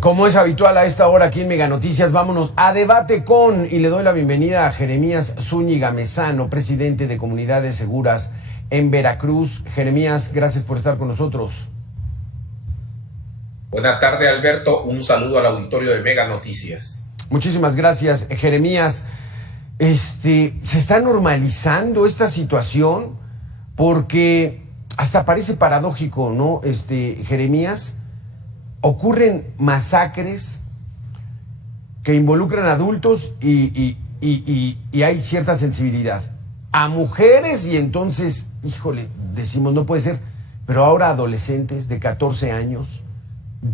Como es habitual a esta hora aquí en Mega Noticias, vámonos a debate con, y le doy la bienvenida a Jeremías Zúñiga Mezano, presidente de Comunidades Seguras en Veracruz. Jeremías, gracias por estar con nosotros. Buenas tardes, Alberto. Un saludo al auditorio de Mega Noticias. Muchísimas gracias, Jeremías. Se está normalizando esta situación porque hasta parece paradójico, ¿no? Jeremías, ocurren masacres que involucran a adultos y hay cierta sensibilidad a mujeres, y entonces, híjole, decimos, no puede ser, pero ahora adolescentes de 14 años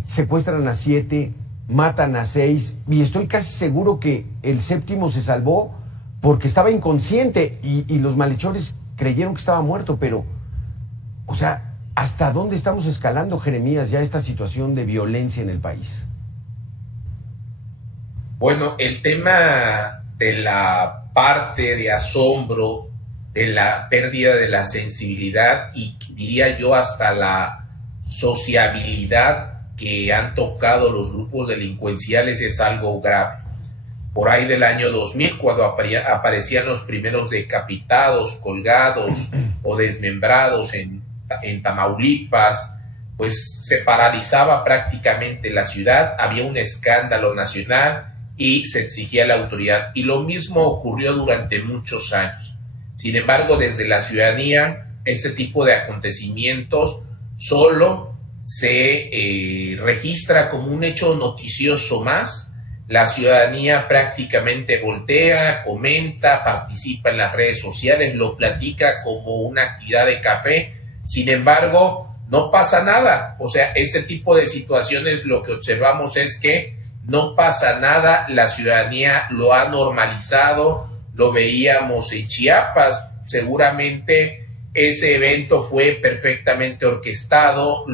secuestran a 7, matan a 6, y estoy casi seguro que el séptimo se salvó porque estaba inconsciente y los malhechores creyeron que estaba muerto. Pero, o sea, ¿hasta dónde estamos escalando, Jeremías, ya esta situación de violencia en el país? Bueno, el tema de la parte de asombro, de la pérdida de la sensibilidad y diría yo hasta la sociabilidad que han tocado los grupos delincuenciales es algo grave. Por ahí del año 2000, cuando aparecían los primeros decapitados, colgados o desmembrados en Tamaulipas, pues se paralizaba prácticamente la ciudad, había un escándalo nacional y se exigía la autoridad. Y lo mismo ocurrió durante muchos años. Sin embargo, desde la ciudadanía, este tipo de acontecimientos solo se registra como un hecho noticioso más. La ciudadanía prácticamente voltea, comenta, participa en las redes sociales, lo platica como una actividad de café. Sin embargo, no pasa nada. O sea, este tipo de situaciones lo que observamos es que no pasa nada, la ciudadanía lo ha normalizado, lo veíamos en Chiapas, seguramente ese evento fue perfectamente orquestado,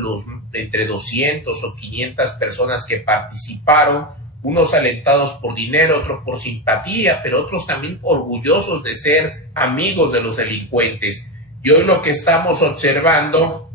entre 200 o 500 personas que participaron, unos alentados por dinero, otros por simpatía, pero otros también orgullosos de ser amigos de los delincuentes. Y hoy lo que estamos observando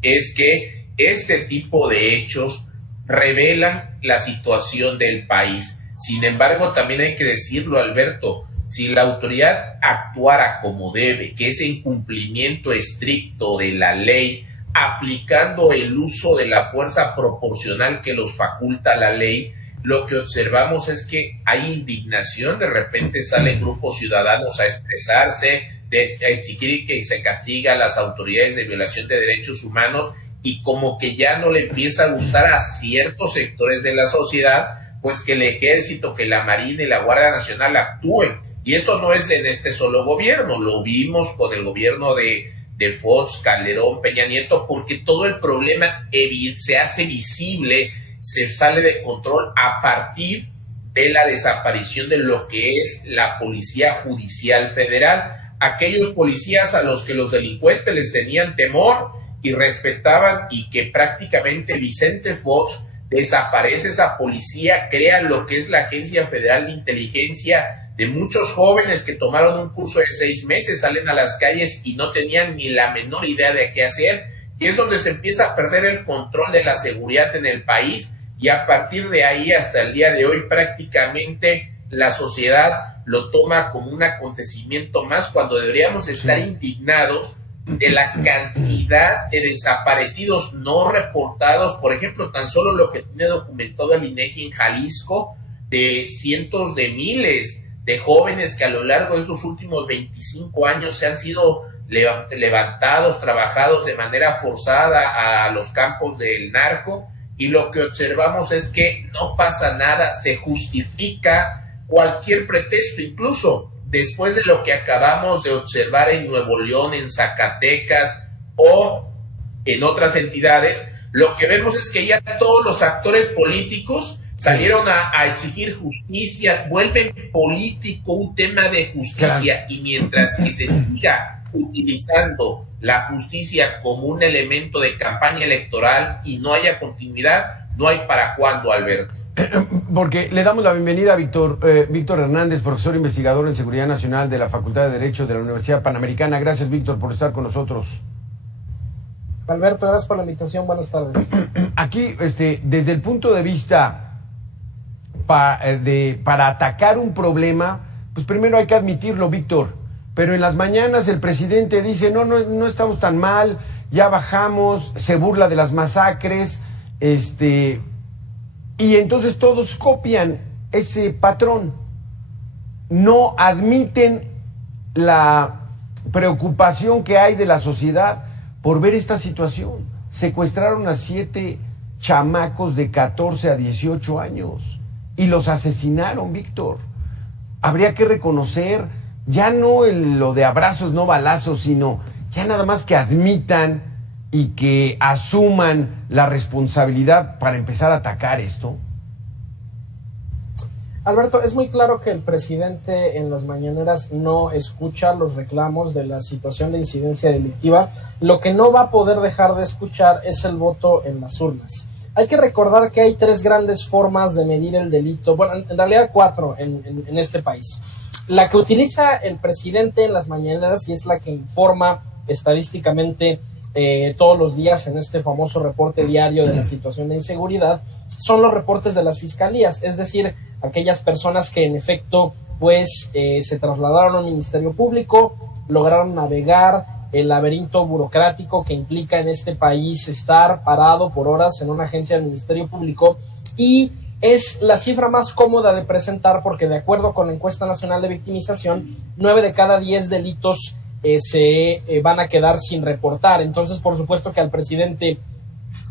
es que este tipo de hechos revelan la situación del país. Sin embargo, también hay que decirlo, Alberto, si la autoridad actuara como debe, que es en cumplimiento estricto de la ley, aplicando el uso de la fuerza proporcional que los faculta la ley, lo que observamos es que hay indignación. De repente salen grupos ciudadanos a expresarse, a exigir que se castigue a las autoridades de violación de derechos humanos, y como que ya no le empieza a gustar a ciertos sectores de la sociedad, pues que el ejército, que la Marina y la Guardia Nacional actúen. Y esto no es en este solo gobierno, lo vimos con el gobierno de Fox, Calderón, Peña Nieto, porque todo el problema se hace visible, se sale de control a partir de la desaparición de lo que es la Policía Judicial Federal. Aquellos policías a los que los delincuentes les tenían temor y respetaban, y que prácticamente Vicente Fox desaparece esa policía, crea lo que es la Agencia Federal de Inteligencia, de muchos jóvenes que tomaron un curso de 6 meses, salen a las calles y no tenían ni la menor idea de qué hacer, y es donde se empieza a perder el control de la seguridad en el país. Y a partir de ahí hasta el día de hoy prácticamente la sociedad lo toma como un acontecimiento más, cuando deberíamos estar indignados de la cantidad de desaparecidos no reportados. Por ejemplo, tan solo lo que tiene documentado el INEGI en Jalisco, de cientos de miles de jóvenes que a lo largo de estos últimos 25 años se han sido levantados, trabajados de manera forzada a los campos del narco. Y lo que observamos es que no pasa nada, se justifica cualquier pretexto, incluso después de lo que acabamos de observar en Nuevo León, en Zacatecas o en otras entidades. Lo que vemos es que ya todos los actores políticos salieron a exigir justicia, vuelven político un tema de justicia, y mientras que se siga utilizando la justicia como un elemento de campaña electoral y no haya continuidad, no hay para cuándo, Alberto. Porque le damos la bienvenida a Víctor Hernández, profesor investigador en Seguridad Nacional de la Facultad de Derecho de la Universidad Panamericana. Gracias, Víctor, por estar con nosotros. Alberto, gracias por la invitación, buenas tardes. Aquí, desde el punto de vista para atacar un problema, pues primero hay que admitirlo, Víctor. Pero en las mañanas el presidente dice, no estamos tan mal, ya bajamos, se burla de las masacres, y entonces todos copian ese patrón. No admiten la preocupación que hay de la sociedad por ver esta situación. Secuestraron a 7 chamacos de 14 a 18 años y los asesinaron, Víctor. Habría que reconocer, ya no lo de abrazos, no balazos, sino ya nada más que admitan y que asuman la responsabilidad para empezar a atacar esto. Alberto, es muy claro que el presidente en las mañaneras no escucha los reclamos de la situación de incidencia delictiva. Lo que no va a poder dejar de escuchar es el voto en las urnas. Hay que recordar que hay 3 grandes formas de medir el delito, bueno, en realidad 4 en este país. La que utiliza el presidente en las mañaneras y es la que informa estadísticamente todos los días en este famoso reporte diario de la situación de inseguridad, son los reportes de las fiscalías, es decir, aquellas personas que en efecto pues se trasladaron al Ministerio Público, lograron navegar el laberinto burocrático que implica en este país estar parado por horas en una agencia del Ministerio Público, y es la cifra más cómoda de presentar porque de acuerdo con la encuesta nacional de victimización, 9 de cada 10 delitos se van a quedar sin reportar. Entonces, por supuesto que al presidente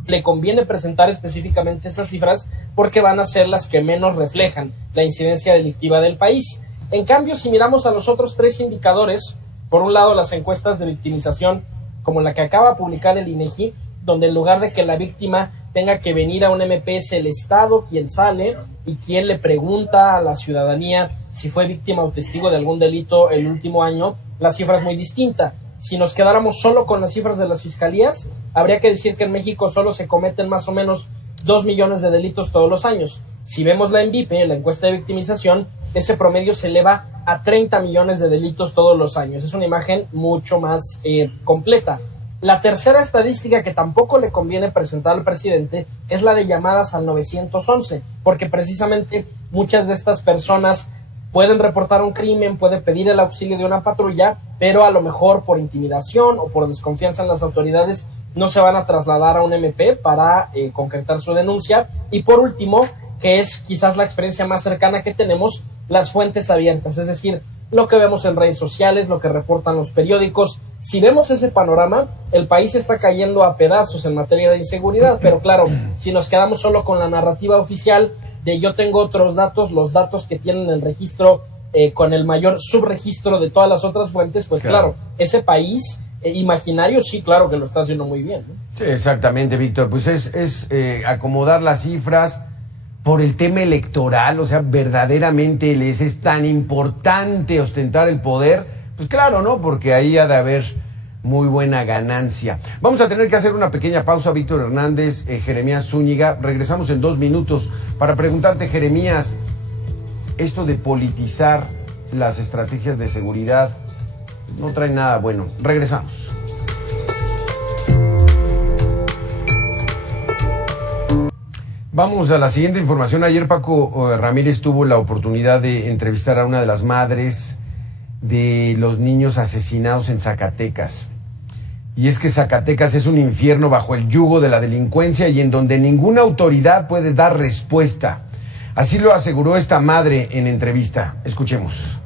le conviene presentar específicamente esas cifras porque van a ser las que menos reflejan la incidencia delictiva del país. En cambio, si miramos a los otros 3 indicadores, por un lado las encuestas de victimización, como la que acaba de publicar el INEGI, donde en lugar de que la víctima tenga que venir a un MP, es el Estado quien sale y quien le pregunta a la ciudadanía si fue víctima o testigo de algún delito el último año, la cifra es muy distinta. Si nos quedáramos solo con las cifras de las fiscalías, habría que decir que en México solo se cometen más o menos 2 millones de delitos todos los años. Si vemos la ENVIPE, la encuesta de victimización, ese promedio se eleva a 30 millones de delitos todos los años. Es una imagen mucho más completa. La tercera estadística que tampoco le conviene presentar al presidente es la de llamadas al 911, porque precisamente muchas de estas personas pueden reportar un crimen, pueden pedir el auxilio de una patrulla, pero a lo mejor por intimidación o por desconfianza en las autoridades no se van a trasladar a un MP para concretar su denuncia. Y por último, que es quizás la experiencia más cercana que tenemos, las fuentes abiertas, es decir, lo que vemos en redes sociales, lo que reportan los periódicos. Si vemos ese panorama, el país está cayendo a pedazos en materia de inseguridad, pero claro, si nos quedamos solo con la narrativa oficial de yo tengo otros datos, los datos que tienen el registro con el mayor subregistro de todas las otras fuentes, pues claro ese país imaginario sí, claro que lo está haciendo muy bien, ¿no? Sí, exactamente, Víctor, pues es acomodar las cifras por el tema electoral, o sea, verdaderamente les es tan importante ostentar el poder, pues claro, ¿no? Porque ahí ha de haber muy buena ganancia. Vamos a tener que hacer una pequeña pausa, Víctor Hernández, Jeremías Zúñiga. Regresamos en 2 minutos para preguntarte, Jeremías, esto de politizar las estrategias de seguridad no trae nada bueno. Regresamos. Vamos a la siguiente información. Ayer Paco Ramírez tuvo la oportunidad de entrevistar a una de las madres de los niños asesinados en Zacatecas. Y es que Zacatecas es un infierno bajo el yugo de la delincuencia y en donde ninguna autoridad puede dar respuesta. Así lo aseguró esta madre en entrevista. Escuchemos.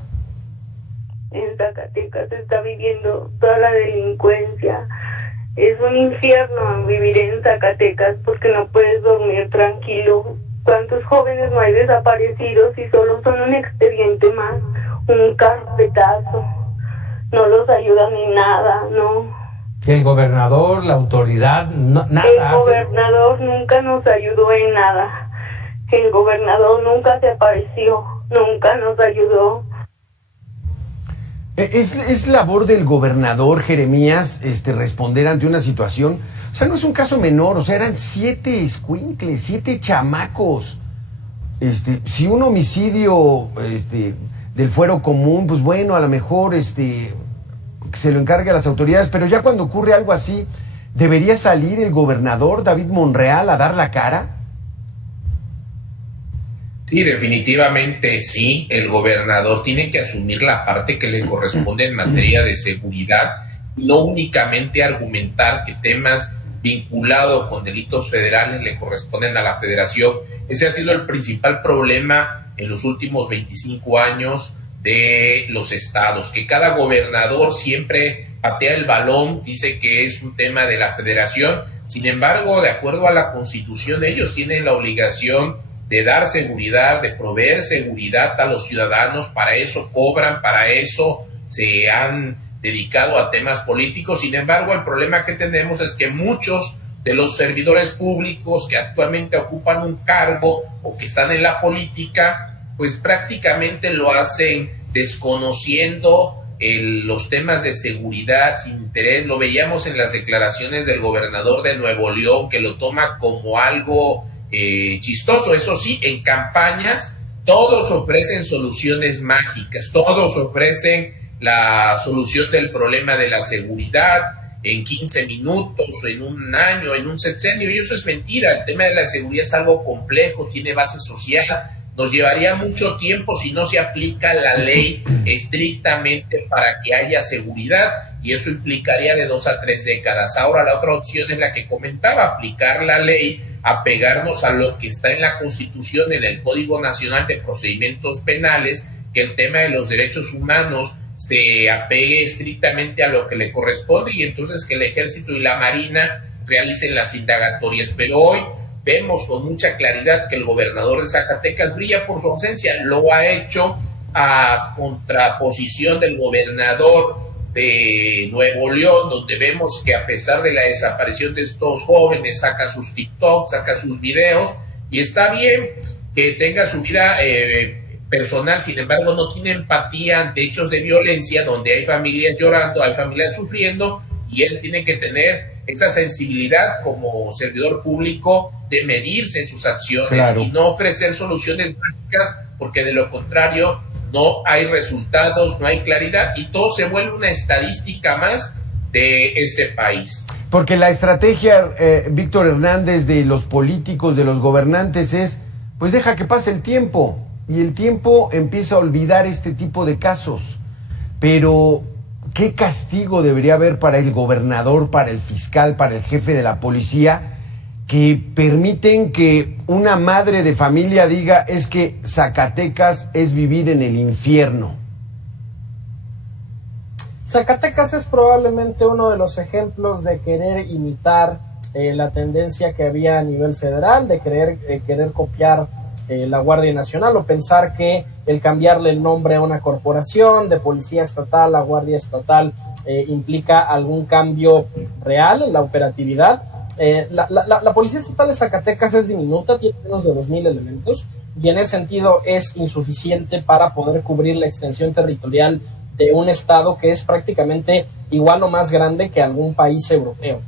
En Zacatecas se está viviendo toda la delincuencia. Es un infierno vivir en Zacatecas porque no puedes dormir tranquilo. ¿Cuántos jóvenes no hay desaparecidos y solo son un expediente más, un carpetazo? No los ayudan ni nada, ¿no? El gobernador, la autoridad, nada. El gobernador nunca nos ayudó en nada. El gobernador nunca se apareció, nunca nos ayudó. Es labor del gobernador Jeremías responder ante una situación. O sea, no es un caso menor, o sea, eran 7 escuincles, 7 chamacos. Si un homicidio del fuero común, pues bueno, a lo mejor se lo encarga a las autoridades, pero ya cuando ocurre algo así, ¿Debería salir el gobernador David Monreal a dar la cara? Sí, definitivamente sí. El gobernador tiene que asumir la parte que le corresponde en materia de seguridad y no únicamente argumentar que temas vinculados con delitos federales le corresponden a la federación. Ese ha sido el principal problema en los últimos 25 años de los estados, que cada gobernador siempre patea el balón, dice que es un tema de la federación. Sin embargo, de acuerdo a la Constitución, ellos tienen la obligación de dar seguridad, de proveer seguridad a los ciudadanos. Para eso cobran, para eso se han dedicado a temas políticos. Sin embargo, el problema que tenemos es que muchos de los servidores públicos que actualmente ocupan un cargo o que están en la política, pues prácticamente lo hacen desconociendo los temas de seguridad, sin interés. Lo veíamos en las declaraciones del gobernador de Nuevo León, que lo toma como algo chistoso. Eso sí, en campañas todos ofrecen soluciones mágicas, todos ofrecen la solución del problema de la seguridad en 15 minutos, en un año, en un sexenio, y eso es mentira. El tema de la seguridad es algo complejo, tiene base social, nos llevaría mucho tiempo si no se aplica la ley estrictamente para que haya seguridad, y eso implicaría de 2 a 3 décadas. Ahora la otra opción es la que comentaba, aplicar la ley, apegarnos a lo que está en la Constitución, en el Código Nacional de Procedimientos Penales, que el tema de los derechos humanos se apegue estrictamente a lo que le corresponde, y entonces que el Ejército y la Marina realicen las indagatorias. Pero hoy vemos con mucha claridad que el gobernador de Zacatecas brilla por su ausencia. Lo ha hecho a contraposición del gobernador de Nuevo León, donde vemos que a pesar de la desaparición de estos jóvenes, saca sus TikTok, saca sus videos, y está bien que tenga su vida personal. Sin embargo, no tiene empatía ante hechos de violencia donde hay familias llorando, hay familias sufriendo, y él tiene que tener esa sensibilidad como servidor público de medirse en sus acciones, claro, y no ofrecer soluciones mágicas, porque de lo contrario no hay resultados, no hay claridad, y todo se vuelve una estadística más de este país. Porque la estrategia, Víctor Hernández, de los políticos, de los gobernantes es, pues deja que pase el tiempo, y el tiempo empieza a olvidar este tipo de casos. Pero ¿qué castigo debería haber para el gobernador, para el fiscal, para el jefe de la policía, que permiten que una madre de familia diga es que Zacatecas es vivir en el infierno? Zacatecas es probablemente uno de los ejemplos de querer imitar la tendencia que había a nivel federal, de querer copiar la Guardia Nacional, o pensar que el cambiarle el nombre a una corporación de policía estatal a Guardia Estatal implica algún cambio real en la operatividad. La Policía Estatal de Zacatecas es diminuta, tiene menos de 2,000 elementos, y en ese sentido es insuficiente para poder cubrir la extensión territorial de un estado que es prácticamente igual o más grande que algún país europeo.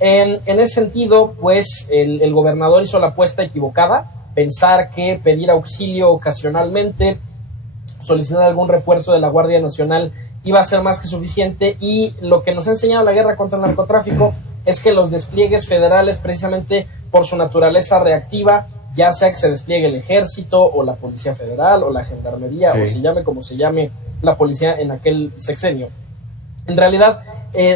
En ese sentido, pues el gobernador hizo la apuesta equivocada, pensar que pedir auxilio ocasionalmente, solicitar algún refuerzo de la Guardia Nacional iba a ser más que suficiente, y lo que nos ha enseñado la guerra contra el narcotráfico es que los despliegues federales, precisamente por su naturaleza reactiva, ya sea que se despliegue el ejército o la Policía Federal o la Gendarmería, sí, o se llame como se llame la policía en aquel sexenio, en realidad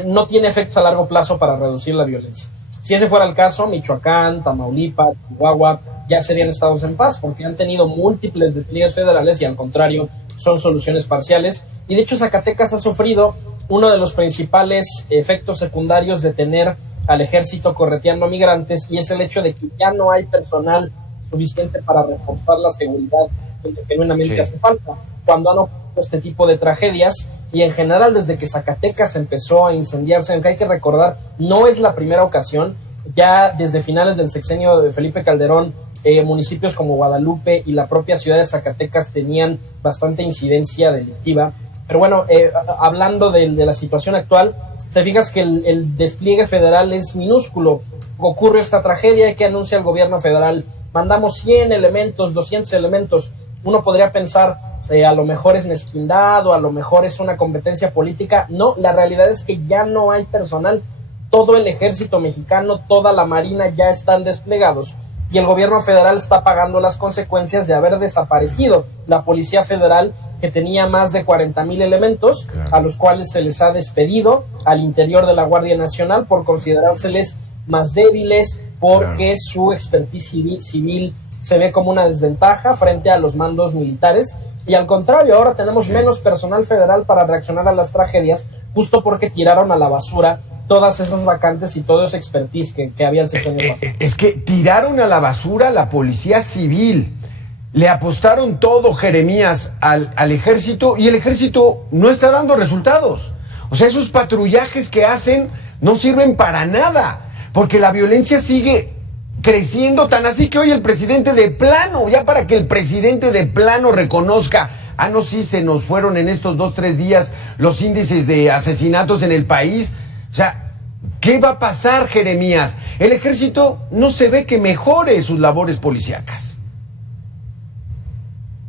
no tiene efectos a largo plazo para reducir la violencia. Si ese fuera el caso, Michoacán, Tamaulipas, Chihuahua ya serían estados en paz, porque han tenido múltiples despliegues federales y al contrario son soluciones parciales. Y de hecho Zacatecas ha sufrido uno de los principales efectos secundarios de tener al ejército correteando migrantes, y es el hecho de que ya no hay personal suficiente para reforzar la seguridad que genuinamente sí hace falta. Cuando han ocurrido este tipo de tragedias, y en general desde que Zacatecas empezó a incendiarse, aunque hay que recordar, no es la primera ocasión, ya desde finales del sexenio de Felipe Calderón, municipios como Guadalupe y la propia ciudad de Zacatecas tenían bastante incidencia delictiva. Pero bueno, hablando de la situación actual, te fijas que el despliegue federal es minúsculo. Ocurre esta tragedia que anuncia el gobierno federal, mandamos 100 elementos, 200 elementos. Uno podría pensar, a lo mejor es mezquindad o a lo mejor es una competencia política. No, la realidad es que ya no hay personal. todo el ejército mexicano, toda la marina ya están desplegados y el gobierno federal está pagando las consecuencias de haber desaparecido la Policía Federal, que tenía más de 40,000 elementos, a los cuales se les ha despedido al interior de la Guardia Nacional por considerárseles más débiles, porque su expertise civil se ve como una desventaja frente a los mandos militares, y al contrario, ahora tenemos menos personal federal para reaccionar a las tragedias, justo porque tiraron a la basura todas esas vacantes y todo ese expertise que había el sexenio pasado. Es que tiraron a la basura la policía civil, le apostaron todo, Jeremías, al ejército, y el ejército no está dando resultados. O sea, esos patrullajes que hacen no sirven para nada, porque la violencia sigue creciendo, tan así que hoy el presidente de plano, ya para que el presidente de plano reconozca, no, sí, se nos fueron en estos 2-3 días los índices de asesinatos en el país. O sea, ¿qué va a pasar, Jeremías? El ejército no se ve que mejore sus labores policíacas.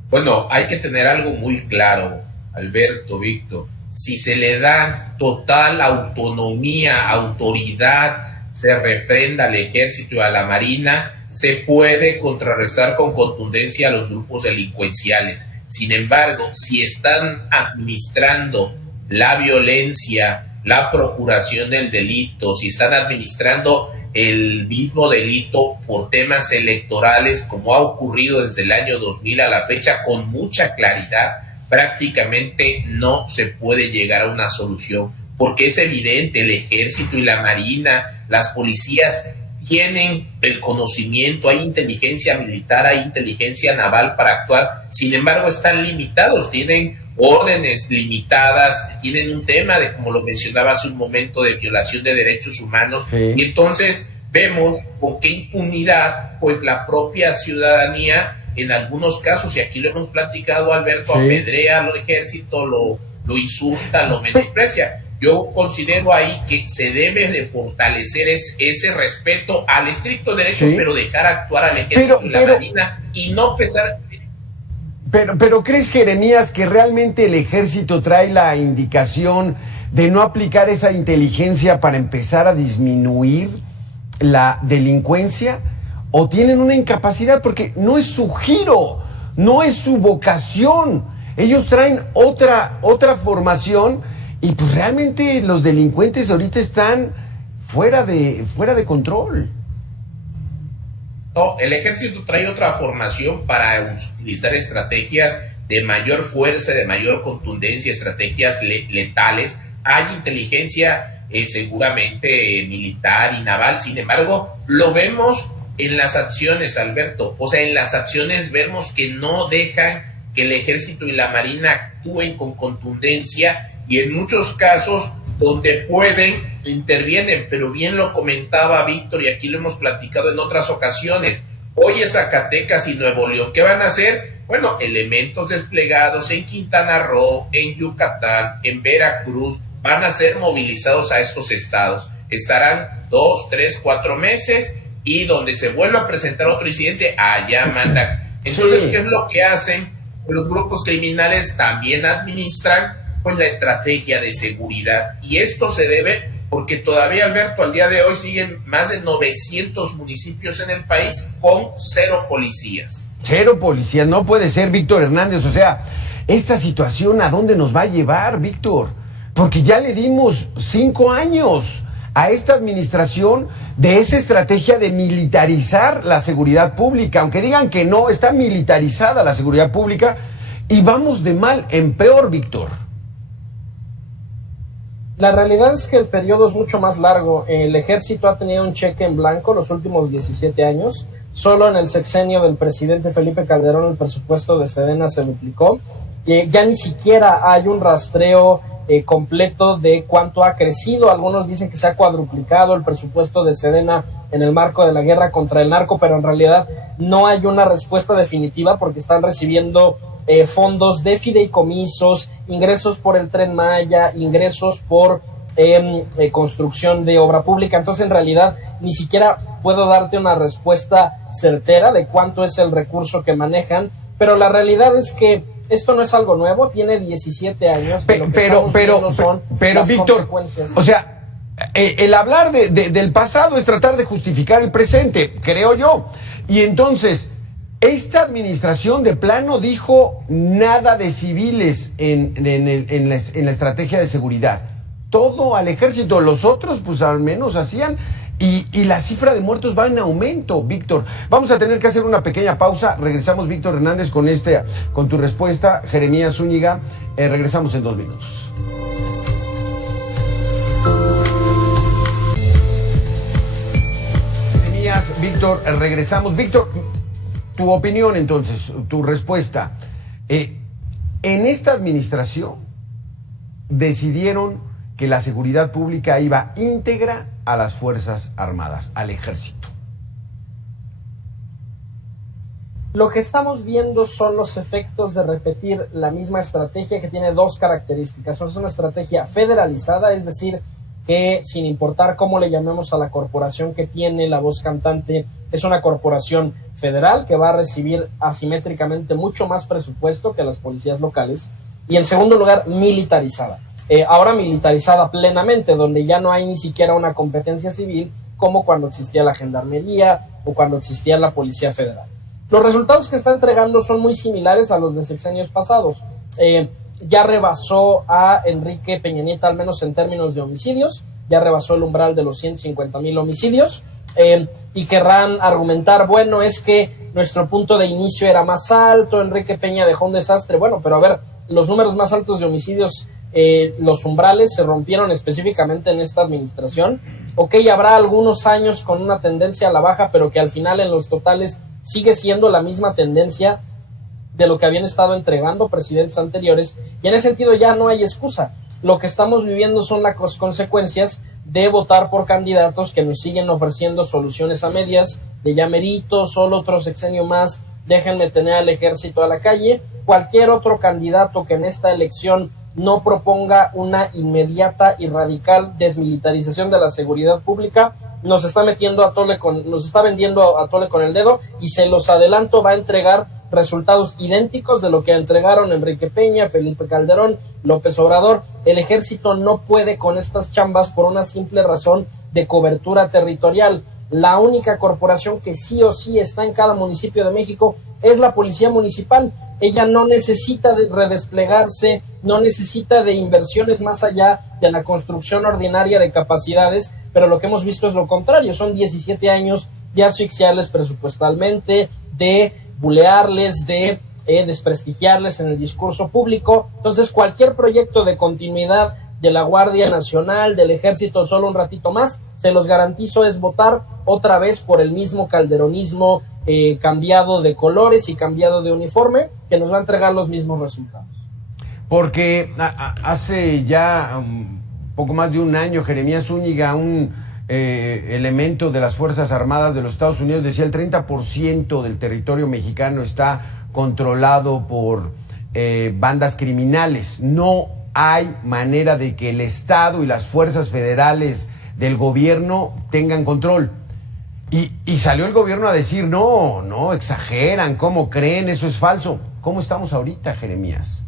Bueno, hay que tener algo muy claro, Alberto, Víctor. Si se le da total autonomía, autoridad, se refrenda al ejército y a la marina, se puede contrarrestar con contundencia a los grupos delincuenciales. Sin embargo, si están administrando la violencia, la procuración del delito, si están administrando el mismo delito por temas electorales, como ha ocurrido desde el año 2000 a la fecha con mucha claridad, prácticamente no se puede llegar a una solución, porque es evidente, el ejército y la marina, las policías tienen el conocimiento, hay inteligencia militar, hay inteligencia naval para actuar, sin embargo están limitados, tienen órdenes limitadas, tienen un tema de, como lo mencionaba hace un momento, de violación de derechos humanos, y entonces vemos con qué impunidad pues la propia ciudadanía en algunos casos, y aquí lo hemos platicado, Alberto, apedrea al ejército, lo insulta, lo menosprecia. Yo considero ahí que se debe de fortalecer ese respeto al estricto derecho, pero dejar actuar al ejército y la marina y no pesar. Pero ¿crees, Jeremías, que realmente el ejército trae la indicación de no aplicar esa inteligencia para empezar a disminuir la delincuencia? ¿O tienen una incapacidad? Porque no es su giro, no es su vocación. Ellos traen otra formación y pues realmente los delincuentes ahorita están fuera de control. No, el ejército trae otra formación para utilizar estrategias de mayor fuerza, de mayor contundencia, estrategias letales. Hay inteligencia seguramente militar y naval, sin embargo, lo vemos en las acciones, Alberto. O sea, en las acciones vemos que no dejan que el ejército y la marina actúen con contundencia, y en muchos casos donde pueden, intervienen, pero bien lo comentaba Víctor, y aquí lo hemos platicado en otras ocasiones. Hoy es Zacatecas y Nuevo León. ¿Qué van a hacer? Bueno, elementos desplegados en Quintana Roo, en Yucatán, en Veracruz, van a ser movilizados a estos estados. Estarán 2, 3, 4 meses, y donde se vuelva a presentar otro incidente, allá mandan. Entonces, ¿qué es lo que hacen? Los grupos criminales también administran pues la estrategia de seguridad, y esto se debe porque todavía, Alberto, al día de hoy siguen más de 900 municipios en el país con 0 policías. 0 policías, no puede ser, Víctor Hernández. O sea, esta situación, ¿a dónde nos va a llevar, Víctor? Porque ya le dimos 5 años a esta administración de esa estrategia de militarizar la seguridad pública. Aunque digan que no, está militarizada la seguridad pública, y vamos de mal en peor, Víctor. La realidad es que el periodo es mucho más largo. El ejército ha tenido un cheque en blanco los últimos 17 años. Solo en el sexenio del presidente Felipe Calderón el presupuesto de Sedena se duplicó. Ya ni siquiera hay un rastreo completo de cuánto ha crecido. Algunos dicen que se ha cuadruplicado el presupuesto de Sedena en el marco de la guerra contra el narco, pero en realidad no hay una respuesta definitiva, porque están recibiendo fondos de fideicomisos, ingresos por el Tren Maya, ingresos por construcción de obra pública. Entonces, en realidad, ni siquiera puedo darte una respuesta certera de cuánto es el recurso que manejan, pero la realidad es que esto no es algo nuevo, tiene 17 años. Pero Víctor, o sea, El hablar del pasado es tratar de justificar el presente, creo yo. Y entonces, esta administración de plano dijo nada de civiles en la estrategia de seguridad. Todo al ejército, los otros pues al menos hacían, y la cifra de muertos va en aumento, Víctor. Vamos a tener que hacer una pequeña pausa. Regresamos, Víctor Hernández, con tu respuesta. Jeremías Zúñiga, regresamos en 2 minutos. Víctor, regresamos. Víctor, tu opinión entonces, tu respuesta. En esta administración decidieron que la seguridad pública iba íntegra a las Fuerzas Armadas, al ejército. Lo que estamos viendo son los efectos de repetir la misma estrategia, que tiene 2 características. Es una estrategia federalizada, es decir, que sin importar cómo le llamemos a la corporación que tiene la voz cantante, es una corporación federal que va a recibir asimétricamente mucho más presupuesto que las policías locales. Y en segundo lugar, militarizada. Ahora militarizada plenamente, donde ya no hay ni siquiera una competencia civil como cuando existía la Gendarmería o cuando existía la Policía Federal. Los resultados que está entregando son muy similares a los de sexenios pasados. Ya rebasó a Enrique Peña Nieto, al menos en términos de homicidios, ya rebasó el umbral de los 150,000 homicidios, y querrán argumentar, bueno, es que nuestro punto de inicio era más alto, Enrique Peña dejó un desastre. Bueno, pero a ver, los números más altos de homicidios, los umbrales se rompieron específicamente en esta administración. Ok, habrá algunos años con una tendencia a la baja, pero que al final en los totales sigue siendo la misma tendencia de lo que habían estado entregando presidentes anteriores, y en ese sentido ya no hay excusa. Lo que estamos viviendo son las consecuencias de votar por candidatos que nos siguen ofreciendo soluciones a medias, de ya merito, solo otro sexenio más, déjenme tener al ejército a la calle. Cualquier otro candidato que en esta elección no proponga una inmediata y radical desmilitarización de la seguridad pública, nos está vendiendo a tole con el dedo, y se los adelanto, va a entregar resultados idénticos de lo que entregaron Enrique Peña, Felipe Calderón, López Obrador. El ejército no puede con estas chambas por una simple razón de cobertura territorial. La única corporación que sí o sí está en cada municipio de México es la Policía Municipal. Ella no necesita de redesplegarse, no necesita de inversiones más allá de la construcción ordinaria de capacidades, pero lo que hemos visto es lo contrario. Son 17 años de asfixiarles presupuestalmente, de bulearles, de desprestigiarles en el discurso público. Entonces, cualquier proyecto de continuidad de la Guardia Nacional, del Ejército, solo un ratito más, se los garantizo, es votar otra vez por el mismo calderonismo, cambiado de colores y cambiado de uniforme, que nos va a entregar los mismos resultados. Porque hace ya poco más de un año, Jeremías Zúñiga, un elemento de las Fuerzas Armadas de los Estados Unidos, decía el 30% del territorio mexicano está controlado por bandas criminales. No hay manera de que el Estado y las fuerzas federales del gobierno tengan control. Y salió el gobierno a decir, no, exageran, ¿cómo creen? Eso es falso. ¿Cómo estamos ahorita, Jeremías?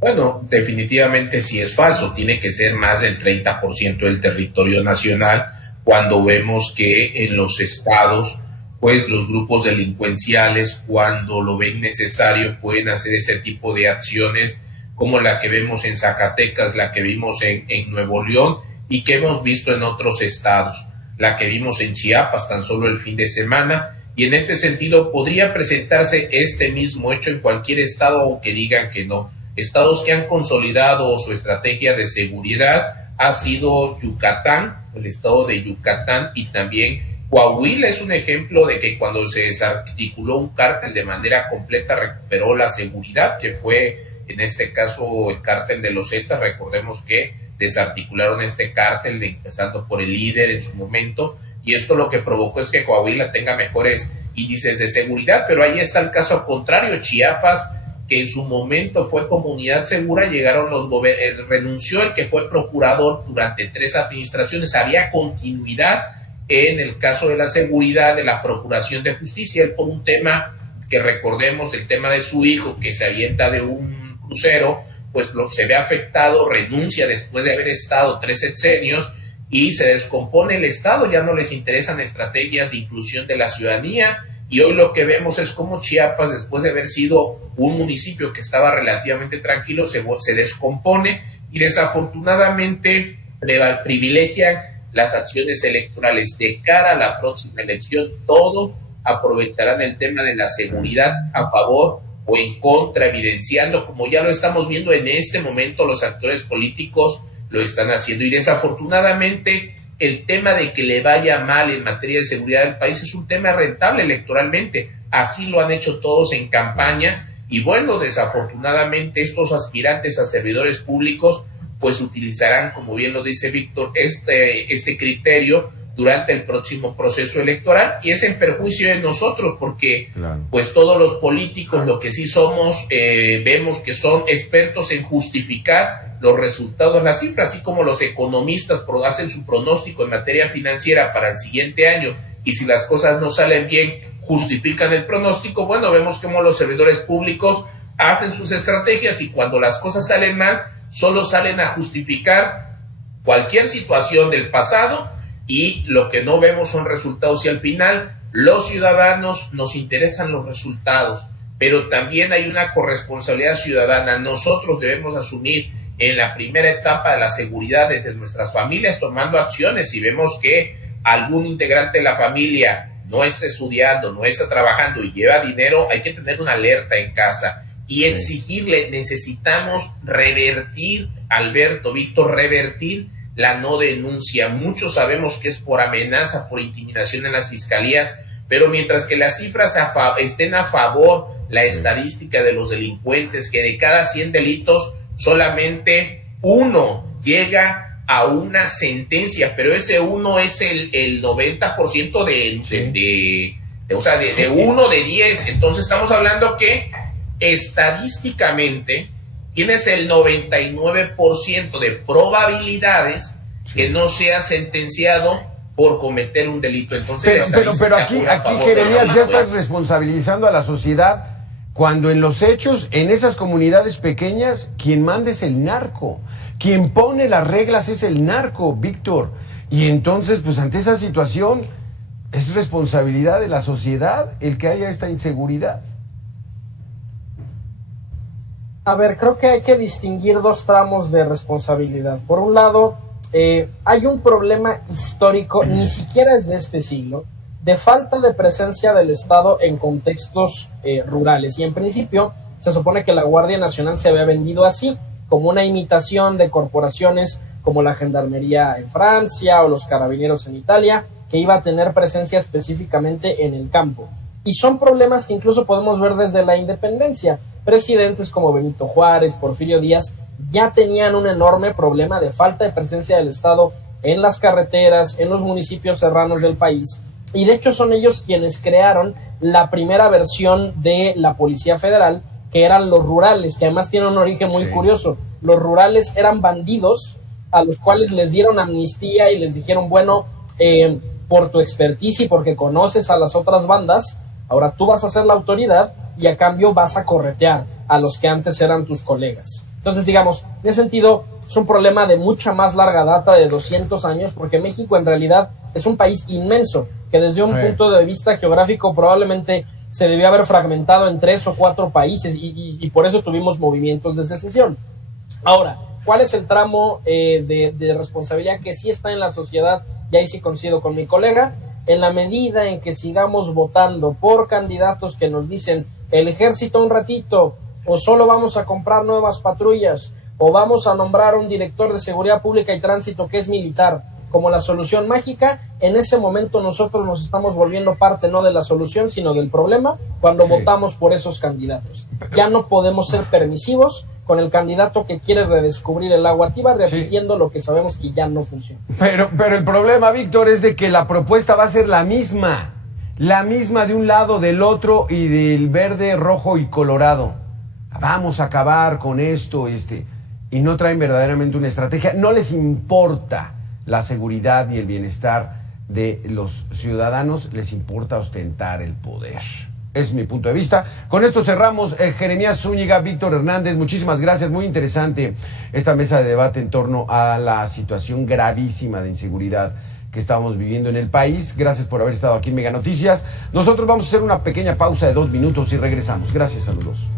Bueno, definitivamente sí es falso. Tiene que ser más del 30% del territorio nacional, cuando vemos que en los estados, pues los grupos delincuenciales, cuando lo ven necesario, pueden hacer ese tipo de acciones, como la que vemos en Zacatecas, la que vimos en Nuevo León y que hemos visto en otros estados, la que vimos en Chiapas tan solo el fin de semana. Y en este sentido podría presentarse este mismo hecho en cualquier estado, aunque digan que no. Estados que han consolidado su estrategia de seguridad ha sido Yucatán, el estado de Yucatán, y también Coahuila es un ejemplo de que cuando se desarticuló un cártel de manera completa recuperó la seguridad, que fue en este caso el cártel de los Zetas. Recordemos que desarticularon este cártel, empezando por el líder en su momento, y esto lo que provocó es que Coahuila tenga mejores índices de seguridad. Pero ahí está el caso contrario, Chiapas, que en su momento fue comunidad segura, llegaron renunció el que fue procurador durante 3 administraciones, había continuidad en el caso de la seguridad, de la procuración de justicia, él por un tema que recordemos, el tema de su hijo que se avienta de un crucero, pues se ve afectado, renuncia después de haber estado 3 sexenios y se descompone el Estado, ya no les interesan estrategias de inclusión de la ciudadanía. Y hoy lo que vemos es cómo Chiapas, después de haber sido un municipio que estaba relativamente tranquilo, se descompone y desafortunadamente privilegian las acciones electorales. De cara a la próxima elección, todos aprovecharán el tema de la seguridad a favor o en contra, evidenciando, como ya lo estamos viendo en este momento, los actores políticos lo están haciendo. Y desafortunadamente el tema de que le vaya mal en materia de seguridad del país es un tema rentable electoralmente. Así lo han hecho todos en campaña. Y bueno, desafortunadamente estos aspirantes a servidores públicos pues utilizarán, como bien lo dice Víctor, este criterio durante el próximo proceso electoral, y es en perjuicio de nosotros porque pues todos los políticos lo que sí somos, vemos que son expertos en justificar los resultados, las cifras, así como los economistas hacen su pronóstico en materia financiera para el siguiente año, y si las cosas no salen bien, justifican el pronóstico. Bueno, vemos cómo los servidores públicos hacen sus estrategias y cuando las cosas salen mal, solo salen a justificar cualquier situación del pasado, y lo que no vemos son resultados. Y al final los ciudadanos nos interesan los resultados, pero también hay una corresponsabilidad ciudadana. Nosotros debemos asumir en la primera etapa de la seguridad desde nuestras familias, tomando acciones. Si vemos que algún integrante de la familia no está estudiando, no está trabajando y lleva dinero, hay que tener una alerta en casa y exigirle. Necesitamos revertir, Alberto, Víctor, revertir la no denuncia. Muchos sabemos que es por amenaza, por intimidación en las fiscalías, pero mientras que las cifras estén a favor, la estadística de los delincuentes, que de cada 100 delitos solamente 1 llega a una sentencia, pero ese 1 es el 90% de 1 de 10. Entonces estamos hablando que estadísticamente tienes el 99% de probabilidades que no sea sentenciado por cometer un delito. Entonces, pero aquí Jeremías, ya estás responsabilizando a la sociedad cuando en los hechos, en esas comunidades pequeñas, quien manda es el narco. Quien pone las reglas es el narco, Víctor. Y entonces, pues ante esa situación, es responsabilidad de la sociedad el que haya esta inseguridad. A ver, creo que hay que distinguir 2 tramos de responsabilidad. Por un lado, hay un problema histórico, ni siquiera es de este siglo, de falta de presencia del Estado en contextos rurales. Y en principio, se supone que la Guardia Nacional se había vendido así, como una imitación de corporaciones como la Gendarmería en Francia o los Carabineros en Italia, que iba a tener presencia específicamente en el campo. Y son problemas que incluso podemos ver desde la independencia. Presidentes como Benito Juárez, Porfirio Díaz, ya tenían un enorme problema de falta de presencia del Estado en las carreteras, en los municipios serranos del país. Y de hecho son ellos quienes crearon la primera versión de la Policía Federal, que eran los rurales, que además tienen un origen muy curioso. Los rurales eran bandidos a los cuales les dieron amnistía y les dijeron, bueno, por tu expertise y porque conoces a las otras bandas, ahora tú vas a ser la autoridad y a cambio vas a corretear a los que antes eran tus colegas. Entonces, digamos, en ese sentido, es un problema de mucha más larga data, de 200 años, porque México en realidad es un país inmenso, que desde un punto de vista geográfico probablemente se debió haber fragmentado en 3 o 4 países y por eso tuvimos movimientos de secesión. Ahora, ¿cuál es el tramo de responsabilidad que sí está en la sociedad? Y ahí sí coincido con mi colega. En la medida en que sigamos votando por candidatos que nos dicen el ejército un ratito, o solo vamos a comprar nuevas patrullas, o vamos a nombrar un director de seguridad pública y tránsito que es militar, como la solución mágica, en ese momento nosotros nos estamos volviendo parte no de la solución, sino del problema, cuando votamos por esos candidatos. Ya no podemos ser permisivos con el candidato que quiere redescubrir el agua tibia, repitiendo lo que sabemos que ya no funciona. Pero el problema, Víctor, es de que la propuesta va a ser la misma de un lado, del otro, y del verde, rojo y colorado. Vamos a acabar con esto, y no traen verdaderamente una estrategia. No les importa la seguridad y el bienestar de los ciudadanos, les importa ostentar el poder. Es mi punto de vista. Con esto cerramos. Jeremías Zúñiga, Víctor Hernández, muchísimas gracias. Muy interesante esta mesa de debate en torno a la situación gravísima de inseguridad que estamos viviendo en el país. Gracias por haber estado aquí en Mega Noticias. Nosotros vamos a hacer una pequeña pausa de 2 minutos y regresamos. Gracias, saludos.